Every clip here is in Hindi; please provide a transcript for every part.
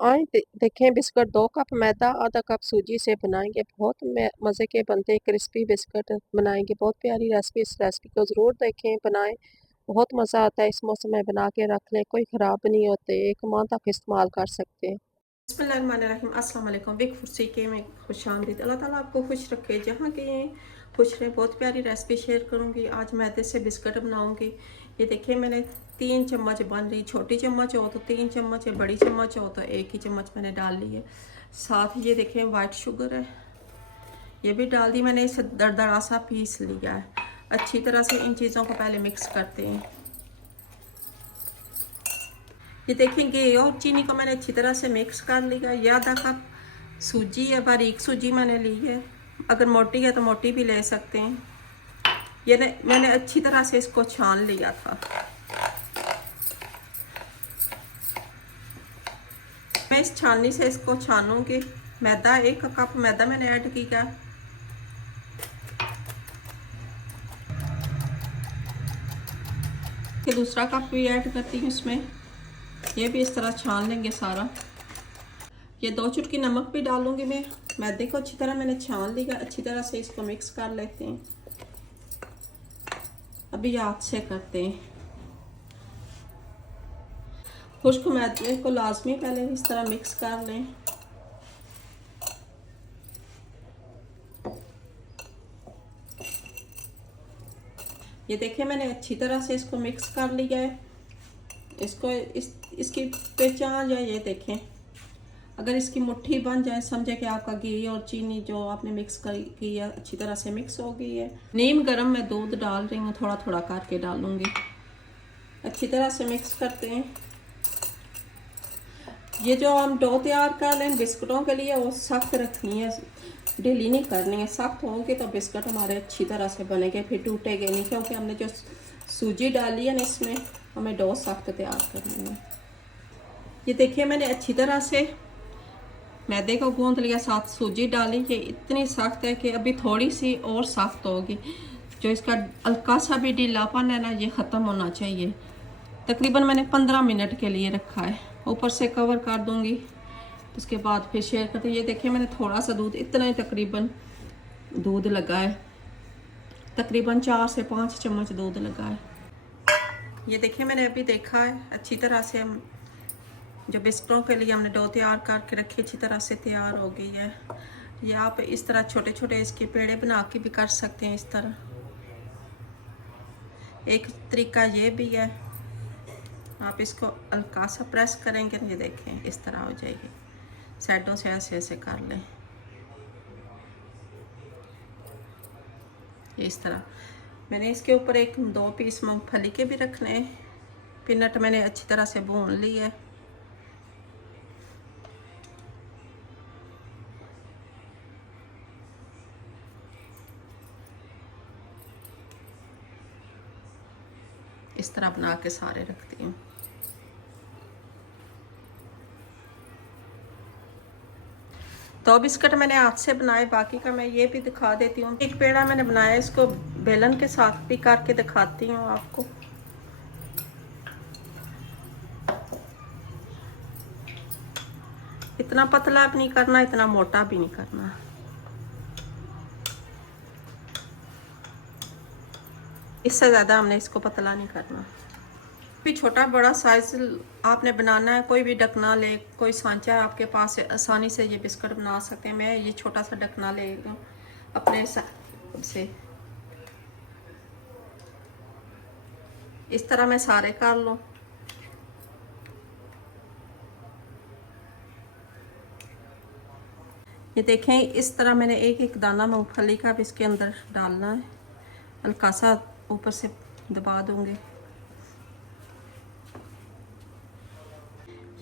देखें बिस्कुट 2 कप मैदा, आधा कप सूजी से बनाएँगे, बहुत मज़े के बनते हैं, क्रिस्पी बिस्कुट बनाएँगे, बहुत प्यारी रेसिपी, इस रेसिपी को ज़रूर देखें, बनाएँ, बहुत मज़ा आता है, इस मौसम में बना के रख लें, कोई ख़राब नहीं होते, 1 माह तक इस्तेमाल कर सकते हैं। बिस्मिल्लाहिर्रहमानिर्रहीम, अस्सलाम वालेकुम। बिग फूड सीखे में खुशामदीद। अल्लाह ताला आपको खुश रखे, जहाँ के खुश रहे। बहुत प्यारी रेसिपी शेयर करूँगी। आज मैदे से बिस्कुट बनाऊँगी। ये देखिए मैंने 3 चम्मच बन रही, छोटी चम्मच हो तो 3 चम्मच है, बड़ी चम्मच हो तो 1 ही चम्मच मैंने डाल ली है। साथ ये देखें वाइट शुगर है, ये भी डाल दी मैंने। इसे दरदरा सा पीस लिया है। अच्छी तरह से इन चीज़ों को पहले मिक्स करते हैं। ये देखेंगे और चीनी को मैंने अच्छी तरह से मिक्स कर लिया। ये आधा कप सूजी है, बारीक सूजी मैंने ली है, अगर मोटी है तो मोटी भी ले सकते हैं। ये मैंने अच्छी तरह से इसको छान लिया था। मैं इस छाननी से इसको छानूंगी। मैदा 1 कप मैदा मैंने ऐड किया। फिर दूसरा कप भी ऐड करती हूँ इसमें। ये भी इस तरह छान लेंगे सारा। ये 2 चुटकी नमक भी डालूंगी मैं। मैदे को अच्छी तरह मैंने छान लिया, अच्छी तरह से इसको मिक्स कर लेते हैं। अभी हाथ से करते हैं। खुश्क मैदे को लाजमी पहले इस तरह मिक्स कर लें। ये देखिए मैंने अच्छी तरह से इसको मिक्स कर लिया है। इसको इसकी पहचान जाए, ये देखें अगर इसकी मुट्ठी बन जाए समझे कि आपका घी और चीनी जो आपने मिक्स की है अच्छी तरह से मिक्स हो गई है। नीम गर्म मैं दूध डाल रही हूँ, थोड़ा थोड़ा करके डालूंगी। अच्छी तरह से मिक्स करते हैं। ये जो हम डो तैयार कर लें बिस्कुटों के लिए वो सख्त रखनी है, ढीली नहीं करनी है। सख्त होगी तो बिस्कुट हमारे अच्छी तरह से बनेंगे, फिर टूटेंगे नहीं, क्योंकि हमने जो सूजी डाली है ना इसमें हमें डो सख्त तैयार करनी है। ये देखिए मैंने अच्छी तरह से मैदे को गूंद लिया, साथ सूजी डाली। ये इतनी सख्त है कि अभी थोड़ी सी और सख्त होगी। जो इसका हल्का सा भी ढीलापन है ना ये ख़त्म होना चाहिए। तकरीबन मैंने 15 मिनट के लिए रखा है। ऊपर से कवर कर दूंगी, उसके बाद फिर शेयर करते हैं। ये देखिए मैंने थोड़ा सा दूध, इतना ही तकरीबन दूध लगा है, तकरीबन 4 से 5 चम्मच दूध लगा है। ये देखिए मैंने अभी देखा है अच्छी तरह से हम जो बिस्कुटों के लिए हमने डो तैयार करके रखी अच्छी तरह से तैयार हो गई है। ये आप इस तरह छोटे छोटे इसके पेड़े बना के भी कर सकते हैं। इस तरह एक तरीका ये भी है, आप इसको हल्का सा प्रेस करेंगे, ये देखें इस तरह हो जाएगी। साइडों से ऐसे ऐसे कर लें, इस तरह। मैंने इसके ऊपर 1-2 पीस मूंगफली के भी रखने हैं। पीनट मैंने अच्छी तरह से भून ली है। इस तरह बना के सारे रखती हूँ। तो बिस्किट मैंने हाथ से बनाए, बाकी का मैं ये भी दिखा देती हूँ। एक पेड़ा मैंने बनाया, इसको बेलन के साथ भी करके दिखाती हूँ आपको। इतना पतला भी नहीं करना, इतना मोटा भी नहीं करना। इससे ज़्यादा हमने इसको पतला नहीं करना। भी छोटा बड़ा साइज आपने बनाना है, कोई भी ढकना ले, कोई सांचा है आपके पास आसानी से ये बिस्कुट बना सकते हैं। मैं ये छोटा सा ढकना ले लूँ अपने से। इस तरह मैं सारे कर लूँ। ये देखें इस तरह मैंने एक एक दाना मूंगफली का भी इसके अंदर डालना है। हल्का सा ऊपर से दबा दूंगी।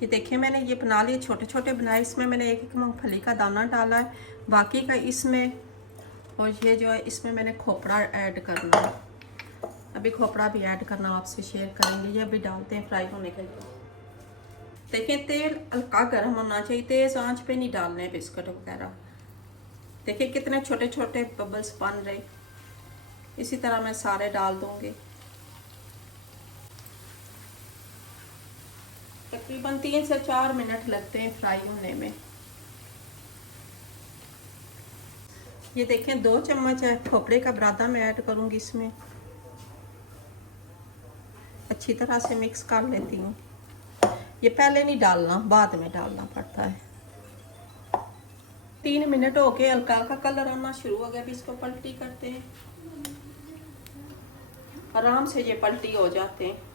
ये देखिए मैंने ये बना लिए, छोटे छोटे बनाए। इसमें मैंने एक एक मूंगफली का दाना डाला है, बाकी का इसमें, और ये जो है इसमें मैंने खोपड़ा ऐड करना है। अभी खोपड़ा भी ऐड करना आपसे शेयर करेंगे। ये भी डालते हैं फ्राई होने के लिए। देखिए तेल हल्का गर्म होना चाहिए, तेज आंच पे नहीं डालने बिस्कुट वगैरह। देखिए कितने छोटे छोटे बबल्स बन रहे। इसी तरह मैं सारे डाल दूंगी। तकरीबन 3 से 4 मिनट लगते हैं फ्राई होने में। ये देखें 2 चम्मच है खोपरे का बुरादा मैं ऐड करूँगी इसमें। अच्छी तरह से मिक्स कर लेती हूँ। ये पहले नहीं डालना, बाद में डालना पड़ता है। 3 मिनट हो गए, हल्का हल्का कलर आना शुरू हो गया। अभी इसको पलटी करते हैं। आराम से ये पलटी हो जाते हैं।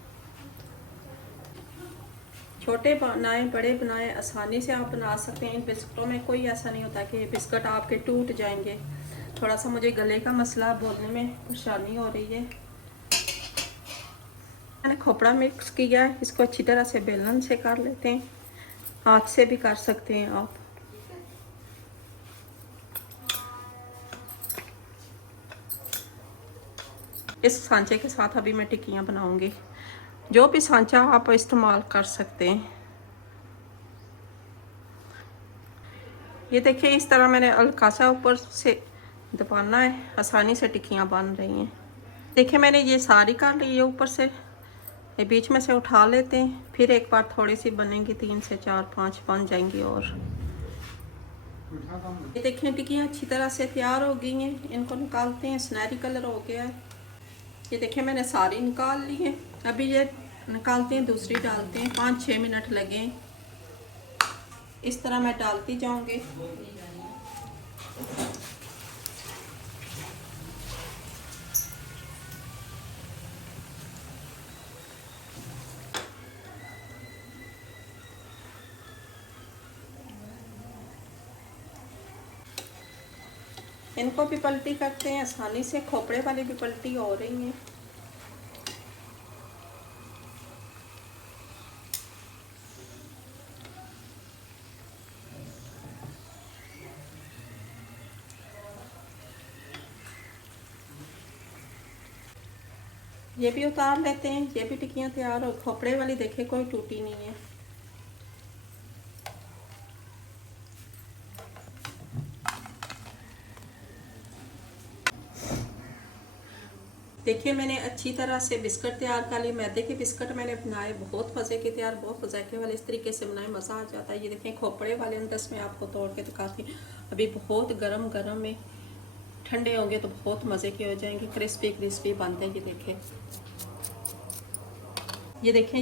छोटे बनाए बड़े बनाए आसानी से आप बना सकते हैं। इन बिस्कुटों में कोई ऐसा नहीं होता कि बिस्कुट आपके टूट जाएंगे। थोड़ा सा मुझे गले का मसला, बोलने में परेशानी हो रही है। मैंने खोपड़ा मिक्स किया है, इसको अच्छी तरह से बेलन से कर लेते हैं। हाथ से भी कर सकते हैं आप। इस सांचे के साथ अभी मैं टिक्कियाँ बनाऊंगी। जो भी सांचा आप इस्तेमाल कर सकते हैं। ये देखिए इस तरह मैंने हल्का सा ऊपर से दबाना है, आसानी से टिक्कियाँ बन रही हैं। देखिए मैंने ये सारी कर ली है ऊपर से। ये बीच में से उठा लेते हैं, फिर एक बार थोड़ी सी बनेंगी, 3 से 4 5 बन जाएंगी। और ये देखिए टिक्कियाँ अच्छी तरह से तैयार हो गई हैं। इनको निकालते हैं, सुनहरी कलर हो गया है। ये देखिए मैंने सारी निकाल ली है। अभी ये निकालते हैं, दूसरी डालते हैं। 5-6 मिनट लगे। इस तरह मैं डालती जाऊंगी। इनको भी पलटी करते हैं आसानी से। खोपड़े वाली भी पलटी हो रही हैं। ये भी उतार लेते हैं। ये भी टिक्कियाँ तैयार हो। खोपड़े वाली देखे कोई टूटी नहीं है। देखिए मैंने अच्छी तरह से बिस्कुट तैयार कर लिए। मैदे के बिस्कुट मैंने बनाए, बहुत मज़े के तैयार, बहुत मज़ाके वाले। इस तरीके से बनाए, मज़ा आ जाता है। ये देखें खोपड़े वाले अंदर में आपको तोड़ के दिखाती हूँ। अभी बहुत गरम गरम में, ठंडे होंगे तो बहुत मज़े के हो जाएंगे। क्रिस्पी क्रिस्पी बनते हैं। ये देखें,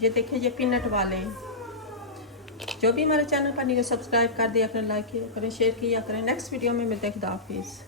ये देखें ये पीनट वाले हैं। जो भी हमारे चैनल पर नहीं सब्सक्राइब कर दिया करें, लाइक किया करें, शेयर किया करें। नेक्स्ट वीडियो में मिलते हैं। खुदा हाफिज़।